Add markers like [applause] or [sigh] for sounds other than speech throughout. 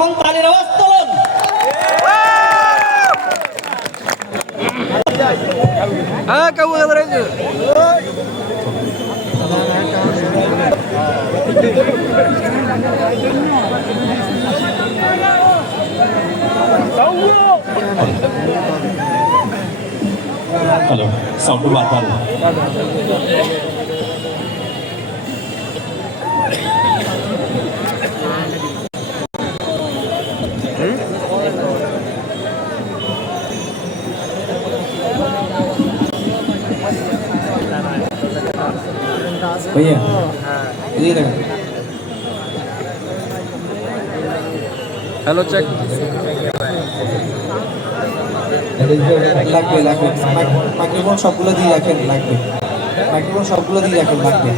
এখন তালির আওয়াজ তোলুন। হ্যালো সাউন্ড বারবার भैया इधर देखो Halo cek. লাগবে লাগবে মাইক- মাইক্রোফোন সবগুলো দিয়ে রাখেন লাগবে মাইক্রোফোন সবগুলো দিয়ে রাখেন লাগবে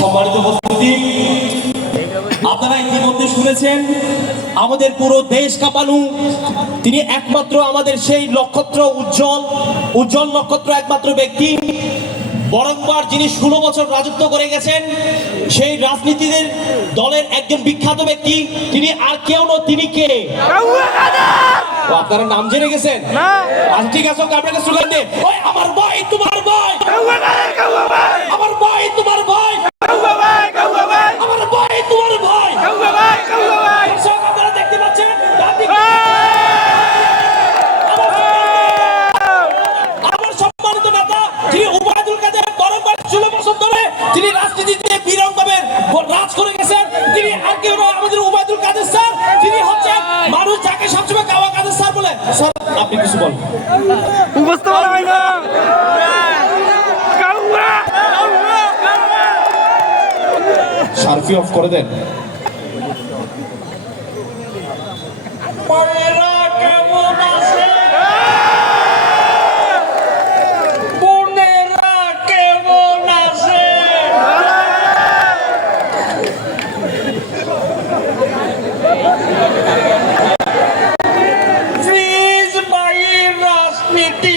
সম্মানিত উপস্থিতি। আপনারা ইতিমধ্যে শুনেছেন, আমাদের পুরো দেশ তিনি একমাত্র আমাদের সেই নক্ষত্র উজ্জ্বল উজ্জ্বল নক্ষত্র একমাত্র ব্যক্তি। বরংবার যিনি ষোলো বছর রাজত্ব করে গেছেন, সেই রাজনীতিদের দলের একজন বিখ্যাত ব্যক্তি। তিনি আর কেউ নয়, তিনি কে? আপনারা নাম জেনে গেছেন? আচ্ছা ঠিক আছে আপনাকে আমার ভাই তোমার ভাই আমার তোমার তিনি আর কেউ নয় আমাদের উবায়দুল কাদের স্যার তিনি হচ্ছেন মানুষ যাকে সবসময় কাওয়া কাদের স্যার বলে। স্যার আপনি কিছু বলেন। বুঝতে পারবে না। সার্ফি অফ করে দেন কেমন আছে বোনেরা কেমন আছে প্লিজ বাইর রাজনীতি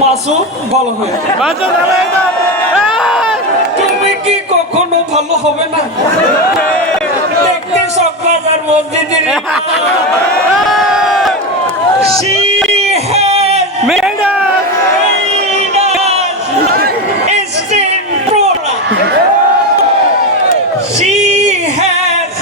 মাসুদ ভালো হয়ে তুমি কি কখনো ভালো হবে না? দেখতে সব বাজার মসজিদের [laughs] has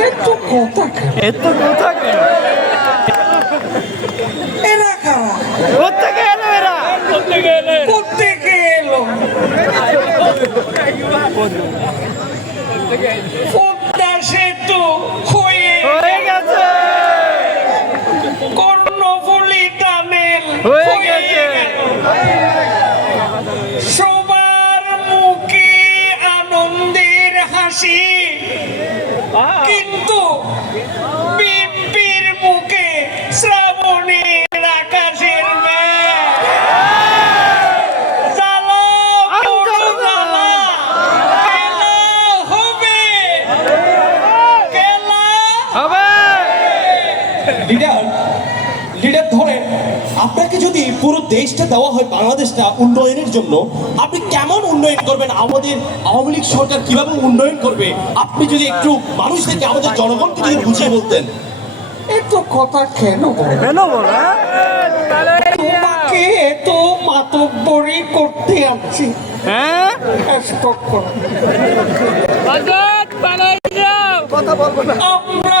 এত কথা এত কোথা কেন? এরা খারাপ কোথেকে এলো এরা? কোথেকে এলো? পদ্মা সেতু sim আপনাকে যদি পুরো দেশটা দেওয়া হয় বাংলাদেশটা উন্নয়নের জন্য আপনি কেমন উন্নয়ন করবেন? আমাদের আওয়ামী লীগ সরকার কীভাবে উন্নয়ন করবে? আপনি যদি একটু মানুষদেরকে আমাদের জনগণকে যদি বুঝিয়ে বলতেন। এত কথা কেন কেন বলা তোমাকে এত মাতব্বরি করতে আনছি। হ্যাঁ? কথা বলব না। আমরা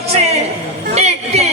আছে একটি